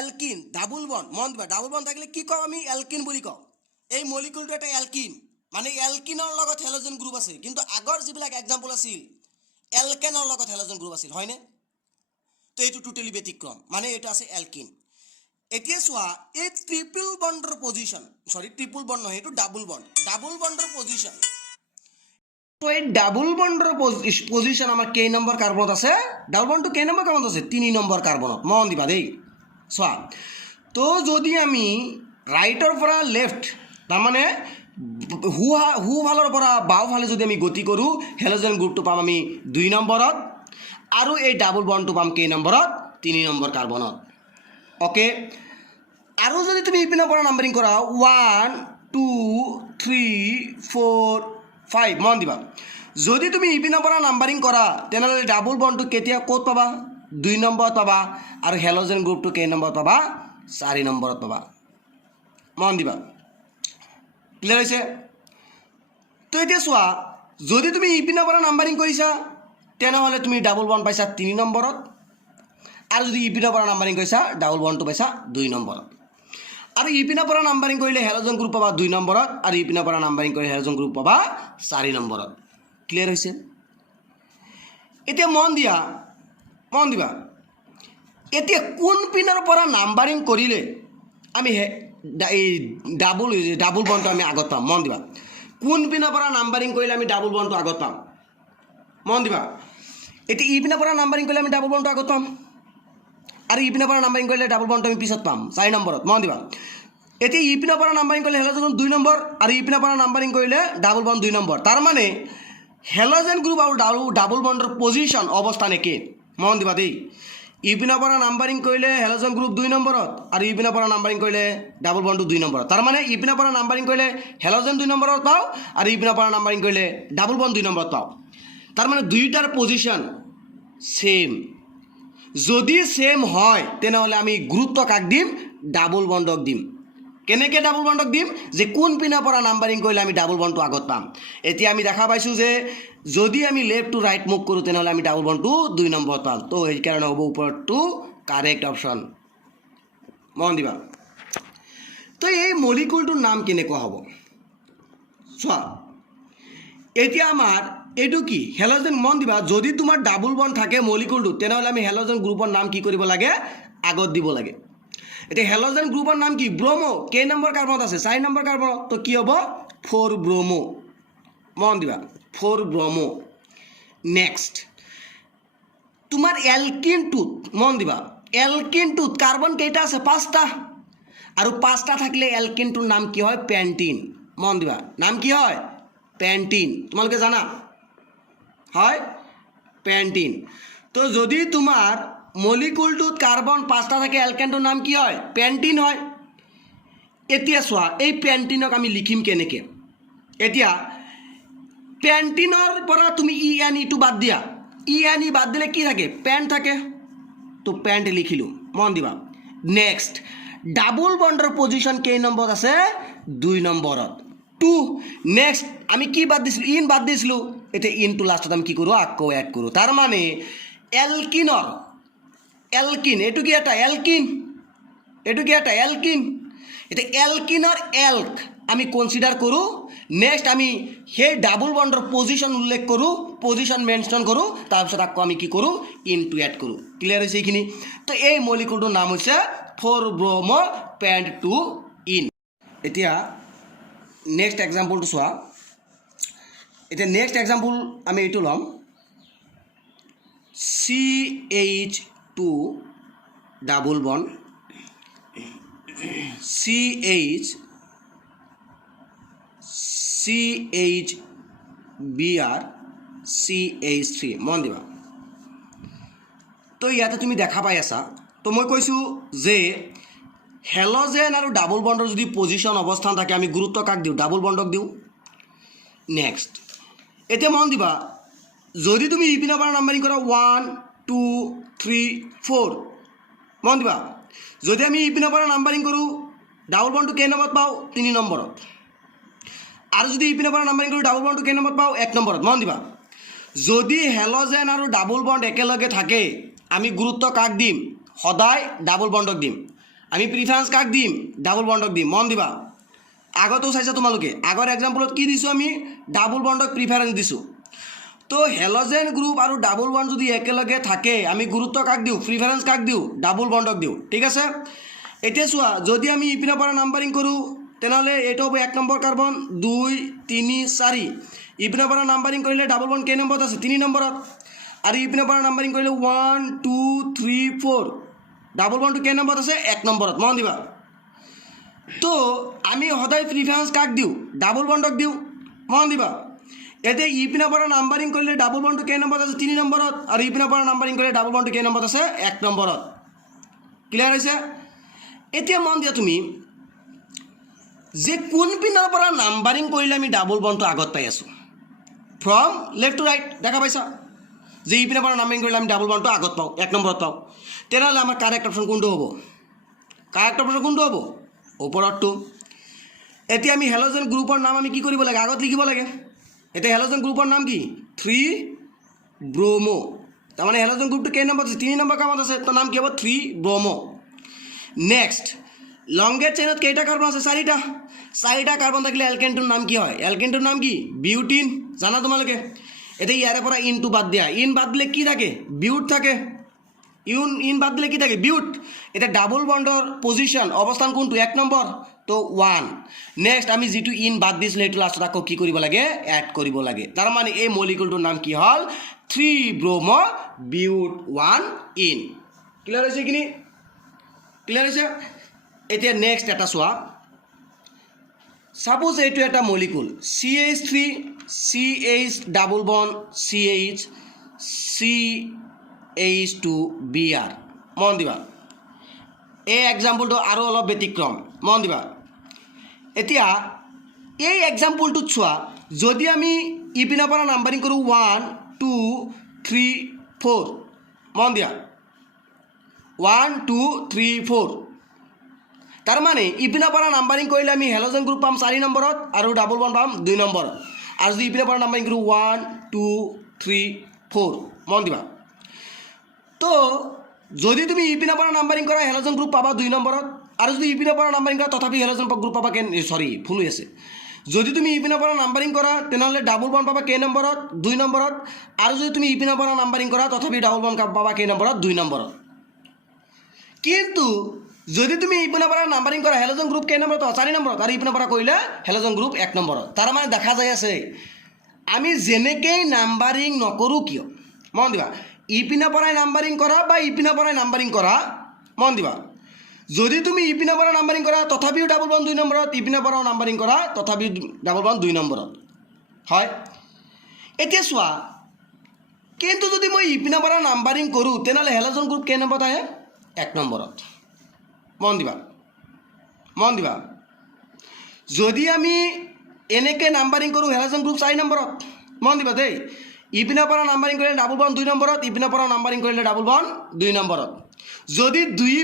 এলকিন ডাবল বন্ড মন দিবা ডাবল বন্ড থাকিলে কি কওঁ আমি এলকিন বুলি কওঁ এই মলিকুলটো এটা এলকিন মানে এলকিনৰ লগত হেলোজেন গ্ৰুপ আছে কিন্তু আগৰ যিবিলাক এক্সাম্পল আছিল এলকেনৰ লগত হেলোজেন গ্ৰুপ আছিল হয়নে তো এইটো টোটেলি ব্যতিক্ৰম মানে এইটো আছে এলকিন এতিয়া চোৱা এই ট্ৰিপল বন্ডৰ পজিশন ট্ৰিপল বন্ড নহয় এইটো ডাবল বন্ডৰ পজিশন তো এই ডাবল বন্ডৰ পজিশন আমাৰ কেই নম্বৰ কাৰ্বনত আছে ডাবল বন্ডটো কেই নম্বৰ কাৰ্বনত আছে 3 নম্বৰ কাৰ্বনত মন দিবা দেই চোৱা তো যদি আমি ৰাইটৰ পৰা লেফ্ট তাৰমানে সোঁফালৰ পৰা বাওঁফালে যদি আমি গতি কৰোঁ হেলোজেন গ্ৰুপটো পাম আমি 2 নম্বৰত আৰু এই ডাবল বন্ডটো পাম কেই নম্বৰত 3 নম্বৰ কাৰ্বনত ওকে আৰু যদি তুমি ইপিনৰ পৰা নাম্বাৰিং কৰা 1 2 3 4 5 মন দিবা যদি তুমি ইপিনৰ পৰা নাম্বাৰিং কৰা তেনেহ'লে ডাবল বণ্ডটো কেতিয়া ক'ত পাবা 2 নম্বৰত পাবা আৰু হেলোজেন গ্ৰুপটো কেই নম্বৰত পাবা 4 নম্বৰত পাবা মন দিবা ক্লিয়াৰ হৈছে তো এতিয়া চোৱা যদি তুমি ইপিনৰ পৰা নাম্বাৰিং কৰিছা তেনেহ'লে তুমি ডাবল বণ্ড পাইছা 3 নম্বৰত আৰু যদি ইপিনৰ পৰা নাম্বাৰিং কৰিছা ডাবল বণ্ডটো পাইছা 2 নম্বৰত আৰু ইপিনৰ পৰা নাম্বাৰিং কৰিলে হেলোজেন গ্ৰুপ পাবা 2 নম্বৰত আৰু ইপিনৰ পৰা নাম্বাৰিং কৰিলে হেলোজেন গ্ৰুপ পাবা 4 নম্বৰত ক্লিয়াৰ হৈছে এতিয়া মন দিবা এতিয়া কোন পিনৰ পৰা নাম্বাৰিং কৰিলে আমি এই ডাবল বণ্ডটো আমি আগত পাম মন দিবা কোন পিনৰ পৰা নাম্বাৰিং কৰিলে আমি ডাবল বণ্ডটো আগত পাম মন দিবা এতিয়া ই পিনৰ পৰা নাম্বাৰিং কৰিলে আমি ডাবল বণ্ডটো আগত পাম আৰু ই পিনৰ পৰা নাম্বাৰিং কৰিলে ডাবল বণ্ডটো আমি পিছত পাম 4 নম্বৰত মন দিবা এতিয়া ই পিনৰ পৰা নাম্বাৰিং কৰিলে হেলোজেন 2 নম্বৰ আৰু ই পিনৰ পৰা নাম্বাৰিং কৰিলে ডাবল বণ্ড 2 নম্বৰ তাৰ মানে হেলোজেন গ্ৰুপ আৰু ডাবল বণ্ডৰ পজিশ্যন অৱস্থান একে মন দিবা দেই ই পিনৰ পৰা নাম্বাৰিং কৰিলে হেলোজেন গ্ৰুপ 2 নম্বৰত আৰু ই পিনৰ পৰা নাম্বাৰিং কৰিলে ডাবল বণ্ডটো 2 নম্বৰত তাৰ মানে ই পিনৰ পৰা নাম্বাৰিং কৰিলে হেলোজেন 2 নম্বৰত পাওঁ আৰু ই পিনৰ পৰা নাম্বাৰিং কৰিলে ডাবল বণ্ড 2 নম্বৰত পাওঁ তাৰ মানে দুইটাৰ পজিশ্যন সেম যদি সেম হয় তেনেহ'লে আমি গুৰুত্ব কাক দিম ডাবল বণ্ডক দিম কেনেকৈ ডাবল বণ্ডক দিম যে কোন পিনৰ পৰা নাম্বাৰিং কৰিলে আমি ডাবল বণ্ডটো আগত পাম এতিয়া আমি দেখা পাইছোঁ যে যদি আমি লেফ্ট টু ৰাইট মুভ কৰোঁ তেনেহ'লে আমি ডাবল বণ্ডটো 2 নম্বৰত পাম তো সেইকাৰণে হ'ব ওপৰতটো কাৰেক্ট অপশ্যন মন দিবা তো এই মলিকুলটোৰ নাম কেনেকুৱা হ'ব চোৱা এতিয়া আমাৰ এইটো কি হেলোজেন মন দিবা যদি তোমাৰ ডাবল বণ্ড থাকে মলিকুলটো তেনেহ'লে আমি হেলোজেন গ্ৰুপৰ নাম কি কৰিব লাগে আগত দিব লাগে এতিয়া হেলোজেন গ্ৰুপৰ নাম কি ব্ৰমো কেই নম্বৰ কাৰ্বনত আছে 4 নম্বৰ কাৰ্বনত তো কি হ'ব 4 ব্ৰমো মন দিবা 4 ব্ৰমো নেক্সট তোমাৰ এলকিনটোত মন দিবা এলকিনটোত কাৰ্বন কেইটা আছে 5টা আৰু 5টা থাকিলে এলকিনটোৰ নাম কি হয় পেণ্টিন মন দিবা নাম কি হয় পেণ্টিন তোমালোকে জানা হয় পেণ্টিন তো যদি তোমাৰ মলিকুলটোত কাৰ্বন 5টা থাকে এলকেনটোৰ নাম কি হয় পেণ্টিন হয় এতিয়া চোৱা এই পেণ্টিনক আমি লিখিম কেনেকৈ এতিয়া পেণ্টিনৰ পৰা তুমি ই বাদ দিয়া ই বাদ দিলে কি থাকে পেণ্ট থাকে তো পেণ্ট লিখিলোঁ মন দিবা নেক্সট ডাবল বণ্ডৰ পজিশ্যন কেই নম্বৰত আছে 2 নম্বৰত 2 নেক্সট আমি কি বাদ দিছিলোঁ ইন বাদ দিছিলোঁ এতিয়া ইনটো লাষ্টত আমি কি কৰোঁ আকৌ এড কৰোঁ তাৰ মানে এলকিনৰ এলকিন এইটো কি এটা এলকিন এতিয়া এলকিনৰ এল্ক আমি কনচিডাৰ কৰোঁ নেক্সট আমি সেই ডাবল বণ্ডৰ পজিশ্যন উল্লেখ কৰোঁ পজিশ্যন মেনশ্যন কৰোঁ তাৰপিছত আকৌ আমি কি কৰোঁ ইনটো এড কৰোঁ ক্লিয়াৰ হৈছে এইখিনি তো এই মলিকুলটোৰ নাম হৈছে 4 ব্ৰমো পেণ্ট 2 ইন এতিয়া নেক্সট এক্সাম্পলটো চোৱা এতিয়া নেক্সট এক্সাম্পল আমি এইটো ল'ম CH2 double bond CHBr CH3 মন দিবা তো ইয়াতে তুমি দেখা পাই আছা তো মই কৈছোঁ যে হেলোজেন আৰু ডাবল বণ্ডৰ যদি পজিশ্যন অৱস্থান থাকে আমি গুৰুত্ব কাক দিওঁ ডাবল বণ্ডক দিওঁ নেক্সট এতিয়া মন দিবা যদি তুমি ই পিনৰ পৰা নাম্বাৰিং কৰা 1 2 3 4 মন দিবা যদি আমি ই পিনৰ পৰা নাম্বাৰিং কৰোঁ ডাবল বণ্ডটো কেই নম্বৰত পাওঁ 3 নম্বৰত আৰু যদি ই পিনৰ পৰা নাম্বাৰিং কৰোঁ ডাবল বণ্ডটো কেই নম্বৰত পাওঁ 1 নম্বৰত মন দিবা যদি হেলোজেন আৰু ডাবল বণ্ড একেলগে থাকে আমি গুৰুত্ব কাক দিম সদায় ডাবল বণ্ডক দিম আমি প্ৰিফাৰেঞ্চ কাক দিম ডাবল বণ্ডক দিম মন দিবা আগতেও চাইছা তোমালোকে আগৰ এক্সাম্পলত কি দিছোঁ আমি ডাবল বণ্ডক প্ৰিফাৰেঞ্চ দিছোঁ তো হেলোজেন গ্ৰুপ আৰু ডাবল বণ্ড যদি একেলগে থাকে আমি গুৰুত্ব কাক দিওঁ প্ৰিফাৰেঞ্চ কাক দিওঁ ডাবল বণ্ডক দিওঁ ঠিক আছে এতিয়া চোৱা যদি আমি ই পিনৰ পৰা নাম্বাৰিং কৰোঁ তেনেহ'লে এইটো হ'ব 1 নম্বৰ কাৰ্বন 2 3 4 ই পিনৰ পৰা নাম্বাৰিং কৰিলে ডাবল বণ্ড কেই নম্বৰত আছে 3 নম্বৰত আৰু ই পিনৰ পৰা নাম্বাৰিং কৰিলে 1 2 3 4 ডাবল বণ্ডটো কেই নম্বৰত আছে 1 নম্বৰত মন দিবা তো আমি সদায় প্ৰিফাৰেঞ্চ কাক দিওঁ ডাবল বণ্ডক দিওঁ মন দিবা এতিয়া ই পিনৰ পৰা নাম্বাৰিং কৰিলে ডাবল বণ্ডটো কেই নম্বৰত আছে 3 নম্বৰত আৰু ই পিনৰ পৰা নাম্বাৰিং কৰিলে ডাবল বণ্ডটো কেই নম্বৰত আছে 1 নম্বৰত ক্লিয়াৰ হৈছে এতিয়া মন দিয়া তুমি যে কোন পিনৰ পৰা নাম্বাৰিং কৰিলে আমি ডাবল বণ্ডটো আগত পাই আছোঁ ফ্ৰম লেফ্ট টু ৰাইট দেখা পাইছা যে ই পিনৰ পৰা নাম্বাৰিং কৰিলে আমি ডাবল বণ্ডটো আগত পাওঁ 1 নম্বৰত পাওঁ তেনেহ'লে আমাৰ কাৰেক্ট অপশ্যন কোনটো হ'ব কাৰেক্ট অপশ্যন কোনটো হ'ব ওপৰতটো এতিয়া আমি হেলোজেন গ্ৰুপৰ নাম আমি কি কৰিব লাগে আগত লিখিব লাগে এতিয়া হেলোজেন গ্ৰুপৰ নাম কি 3 ব্ৰোমো তাৰমানে হেলোজেন গ্ৰুপটো কেই নম্বৰ আছে 3 নম্বৰ কামত আছে তো নাম কি হ'ব 3 ব্ৰোমো নেক্সট লংগেষ্ট চেইনত কেইটা কাৰ্বন আছে 4টা কাৰ্বন থাকিলে এলকেনটোৰ নাম কি হয় এলকেনটোৰ নাম কি বিউটিন জানা তোমালোকে এতিয়া ইয়াৰে পৰা ইনটো বাদ দিয়া ইন বাদ দিলে কি থাকে বিউট থাকে ইন বাদ দিলে কি থাকে বিউট এটা ডাবল বন্ডৰ পজিশন অৱস্থান কোনটো 1 নম্বৰ তো 1 নেক্সট আমি যেটো ইন বাদ দিছিল এটো লাষ্টত আকৌ কি কৰিব লাগে এড কৰিব লাগে তাৰ মানে এই মলিকুলটোৰ নাম কি হল 3 ব্ৰোমো বিউট 1 ইন ক্লিয়াৰ হৈছে কিনি ক্লিয়াৰ হৈছে এতিয়া নেক্সট এটা চোৱা সাপোজ এইটো এটা molecule CH3 CH double bond CH CH2Br মন দিবা এই এক্সাম্পলটো আৰু অলপ ব্যতিক্ৰম মন দিবা এতিয়া এই এক্সাম্পলটো চোৱা যদি আমি ইপিনৰ পৰা নাম্বাৰিং কৰো 1 2 3 4 মন দিয়া 1 2 3 4 তাৰ মানে ইপিনৰ পৰা নাম্বাৰিং কৰিলে আমি হেলোজেন গ্ৰুপ পাম 4 নম্বৰত আৰু ডাবল বন্ড পাম 2 নম্বৰত আৰু যদি ইপিনৰ পৰা নাম্বাৰিং কৰো 1 2 3 4 মন দিবা তো যদি তুমি ইপিনৰ পৰা নাম্বাৰিং কৰা হেলোজেন গ্ৰুপ পাবা 2 নম্বৰত আৰু যদি ইপিনৰ পৰা নাম্বাৰিং কৰা তথাপি হেলোজেন গ্ৰুপ পাবা সৰি ভুল হৈ আছে যদি তুমি ইপিনৰ পৰা নাম্বাৰিং কৰা তেনেহলে ডাবল বন্ড পাবা কেই নম্বৰত 2 নম্বৰত আৰু যদি তুমি ইপিনৰ পৰা নাম্বাৰিং কৰা তথাপি ডাবল বন্ড পাবা কেই নম্বৰত 2 নম্বৰত কিন্তু যদি তুমি ইপিনৰ পৰা নাম্বাৰিং কৰা হেলোজেন গ্ৰুপ কেই নম্বৰত 4 নম্বৰত আৰু ইপিনৰ পৰা কৰিলে হেলোজেন গ্ৰুপ 1 নম্বৰত তাৰ মানে দেখা যায় আছে আমি যেনেকৈ নাম্বাৰিং নকৰো কিয় মন দিবা ইপিনৰ পৰা নাম্বাৰিং কৰা বা ইপিনৰ পৰা নাম্বাৰিং কৰা মন দিবা যদি তুমি ইপিনৰ পৰা নাম্বাৰিং কৰা তথাপিও ডাবল বন্ড 2 নম্বৰত ইপিনৰ পৰা নাম্বাৰিং কৰা তথাপিও ডাবল বন্ড 2 নম্বৰত হয় এতিয়া চোৱা কিন্তু যদি মই ইপিনৰ পৰা নাম্বাৰিং কৰো তেনেহলে হেলোজেন গ্ৰুপ কেই নম্বৰত আহে 1 নম্বৰত মন দিবা যদি আমি এনেকে নাম্বাৰিং কৰো হেলোজেন গ্ৰুপ 4 নম্বৰত মন দিবা দেই ইপিনৰ পৰা নাম্বাৰিং কৰিলে ডাবল বন্ড 2 নম্বৰত ইপিনৰ পৰা নাম্বাৰিং কৰিলে ডাবল বন্ড 2 নম্বৰত যদি দুই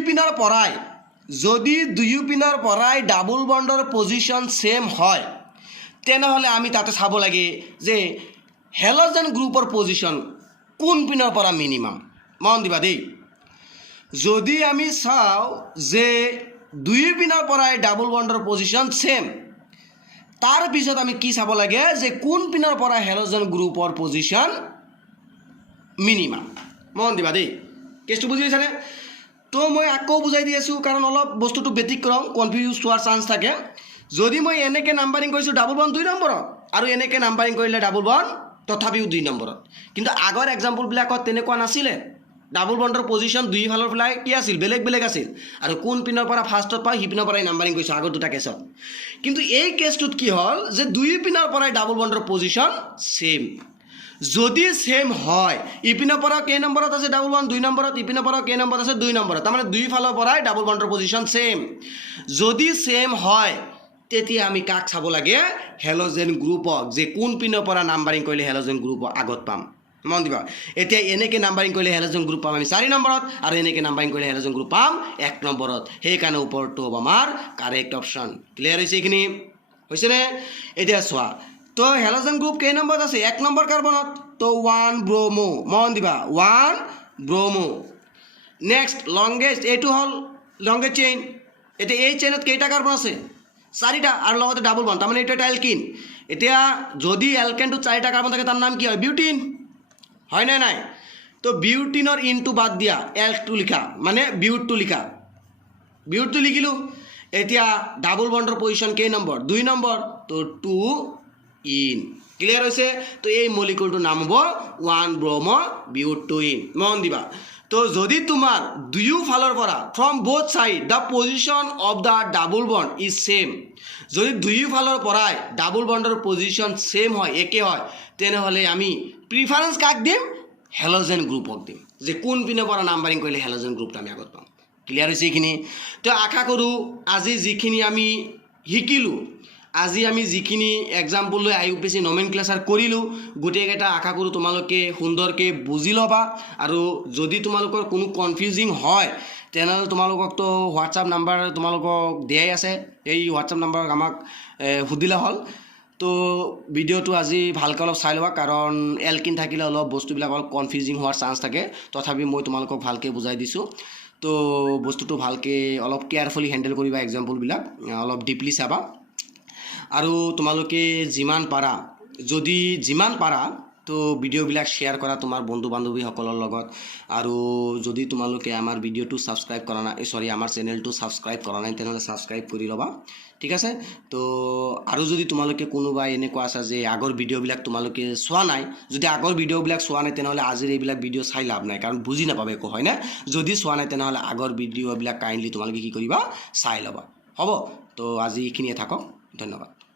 পিনৰ পৰাই ডাবল বন্ডৰ পজিশন সেম হয় তেনেহলে আমি তাতে চাব লাগে যে হেলোজেন গ্ৰুপৰ পজিশন কোন পিনৰ পৰা মিনিমাম মন দিবা দেই যদি আমি চাও যে দুই পিনৰ পৰাই ডাবল বন্ডৰ পজিশন সেম তাৰ পিছত আমি কি চাব লাগে যে কোন পিনৰ পৰা হেলোজেন গ্ৰুপৰ পজিশন মিনিমাম মন দিবা দেই কেছটো বুজি পাইছানে তো মই আকৌ বুজাই দি আছো কাৰণ অলপ বস্তুটো ব্যতিক্ৰম কনফিউজ হোৱাৰ চান্স থাকে যদি মই এনেকে নাম্বাৰিং কৰিছো ডাবল বন্ড 2 নম্বৰত আৰু এনেকে নাম্বাৰিং কৰিলে ডাবল বন্ড তথাপিও 2 নম্বৰত কিন্তু আগৰ এক্সাম্পল বিলাকত তেনেকুৱা নাছিলে ডাবল বন্ডৰ পজিশন দুই ফালৰ ফলাই কি আছিল বেলেগ আছিল আৰু কোন পিনৰ পৰা ফাৰ্ষ্টত পাই হি পিনৰ পৰাই নাম্বাৰিং কৰিছো আগৰ দুটা কেছত কিন্তু এই কেছটোত কি হল যে দুই পিনৰ পৰাই ডাবল বন্ডৰ পজিশন সেম যদি সেম হয় ইপিনৰ পৰা কেই নম্বৰত আছে ডাবল বন্ড 2 নম্বৰত ইপিনৰ পৰা কেই নম্বৰত আছে 2 নম্বৰত তাৰ মানে দুই ফালৰ পৰাই ডাবল বন্ডৰ পজিশন সেম যদি সেম হয় তেতিয়া আমি কাক চাব লাগে হেলোজেন গ্ৰুপক যে কোন পিনৰ পৰা নাম্বাৰিং কৰিলে হেলোজেন গ্ৰুপক আগত পাম মন দিবা এতিয়া এনেকে নাম্বাৰিং কৰিলে হেলোজেন গ্ৰুপ পাম আমি 4 নম্বৰত আৰু এনেকে নাম্বাৰিং কৰিলে হেলোজেন গ্ৰুপ পাম 1 নম্বৰত সেই কাৰণে ওপৰটো হ'ব আমাৰ কাৰেক্ট অপচন ক্লিয়াৰ হৈছে কিনি হৈছে নে এতিয়া চোৱা তো হেলোজেন গ্ৰুপ কেই নম্বৰত আছে 1 নম্বৰ কাৰ্বনত তো 1 ব্ৰোমো মন দিবা 1 ব্ৰোমো নেক্সট লংগেষ্ট এইটো হল লংগেষ্ট চেইন এতিয়া এই চেইনত কেইটা কাৰ্বন আছে 4টা আৰু লগতে ডাবল বন্ড তাৰ মানে এটা এলকিন এতিয়া যদি এলকেনটো 4টা কাৰ্বন থাকে তাৰ নাম কি হয় বিউটিন হয় না নাই তো বিউটিনৰ ইনটো বাদ দিয়া এলটো লিখা মানে বিউটটো লিখিলো এতিয়া ডাবল বন্ডৰ পজিশন কেই নম্বৰ 2 নম্বৰ তো 2 ইন ক্লিয়াৰ হৈছে তো এই মলিকুলটোৰ নাম হ'ব 1 ব্ৰোমো বিউট 2 ইন মন দিবা তো যদি তোমাৰ দুয়ো ফালৰ পৰা from both side the position of the double bond is same যদি দুয়ো ফালৰ পৰাই ডাবল বন্ডৰ পজিশন সেম হয় একে হয় তেনেহলে আমি প্ৰিফাৰেন্স কাক দিম হেলোজেন গ্ৰুপক দিম যে কোন পিনৰ পৰা নাম্বাৰিং কৰিলে হেলোজেন গ্ৰুপটো আমি আগত পাম ক্লিয়াৰ হৈছে এইখিনি তো আশা কৰোঁ আজি যিখিনি আমি শিকিলোঁ আজি আমি যিখিনি এক্সাম্পল লৈ IUPAC নমেনক্লেচাৰ কৰিলোঁ গোটেইকেইটা আশা কৰোঁ তোমালোকে সুন্দৰকৈ বুজি ল'বা আৰু যদি তোমালোকৰ কোনো কনফিউজিং হয় তেনেহ'লে তোমালোককতো হোৱাটছআপ নাম্বাৰ তোমালোকক দিয়াই আছে এই হোৱাটছআপ নাম্বাৰত আমাক সুধিলে হ'ল তো ভিডিঅ'টো আজি ভালকৈ অলপ চাই ল'বা কাৰণ এলকিন থাকিলে অলপ বস্তুবিলাক অলপ কনফিউজিং হোৱাৰ চান্স থাকে তথাপি মই তোমালোকক ভালকৈ বুজাই দিছোঁ তো বস্তুটো ভালকৈ অলপ কেয়াৰফুলি হেণ্ডেল কৰিবা এক্সাম্পলবিলাক অলপ ডিপলি চাবা আৰু তোমালোকে যিমান পাৰা তো ভিডিঅ'বিলাক শ্বেয়াৰ কৰা তোমাৰ বন্ধু বান্ধৱীসকলৰ লগত আৰু যদি তোমালোকে আমাৰ ভিডিঅ'টো ছাবস্ক্ৰাইব কৰা নাই আমাৰ চেনেলটো ছাবস্ক্ৰাইব কৰা নাই তেনেহ'লে ছাবস্ক্ৰাইব কৰি ল'বা ঠিক আছে তো আৰু যদি তোমালোকে কোনোবা এনেকুৱা আছে যে আগৰ ভিডিঅ'বিলাক তোমালোকে চোৱা নাই যদি আগৰ ভিডিঅ'বিলাক চোৱা নাই তেনেহ'লে আজিৰ এইবিলাক ভিডিঅ' চাই লাভ নাই কাৰণ বুজি নাপাবে একো হয়নে যদি চোৱা নাই তেনেহ'লে আগৰ ভিডিঅ'বিলাক কাইণ্ডলি তোমালোকে কি কৰিবা চাই ল'বা হ'ব তো আজি এইখিনিয়ে থাকক ধন্যবাদ